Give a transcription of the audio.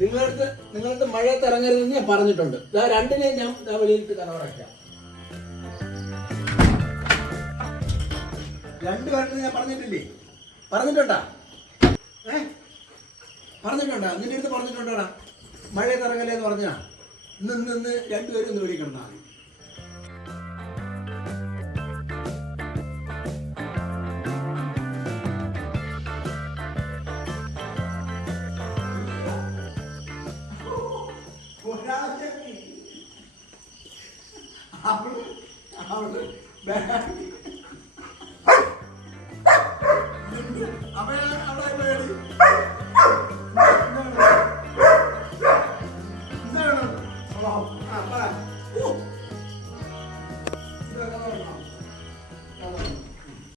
നിങ്ങളടുത്ത് നിങ്ങളടുത്ത് മഴ ഇറങ്ങരുതെന്ന് ഞാൻ പറഞ്ഞിട്ടുണ്ട്. ഇതാ രണ്ടിനെയും ഞാൻ ഇതാ വെളിയിലിട്ട് കലവറക്കാം രണ്ട് പേരുടെ ഞാൻ പറഞ്ഞിട്ടില്ലേ? പറഞ്ഞിട്ടുണ്ടാ? ഏ? പറഞ്ഞിട്ടുണ്ടാ? നിന്റെ അടുത്ത് പറഞ്ഞിട്ടുണ്ടോടാ? മഴ ഇറങ്ങല്ലേ എന്ന് പറഞ്ഞാ? ഇന്ന് ഇന്ന് ഇന്ന് രണ്ടുപേരും ഒന്ന് വെളി കിടന്നാ മതി. അവൾ അവൾ പേടി എന്താണ് സ്വഭാവം ആ പറ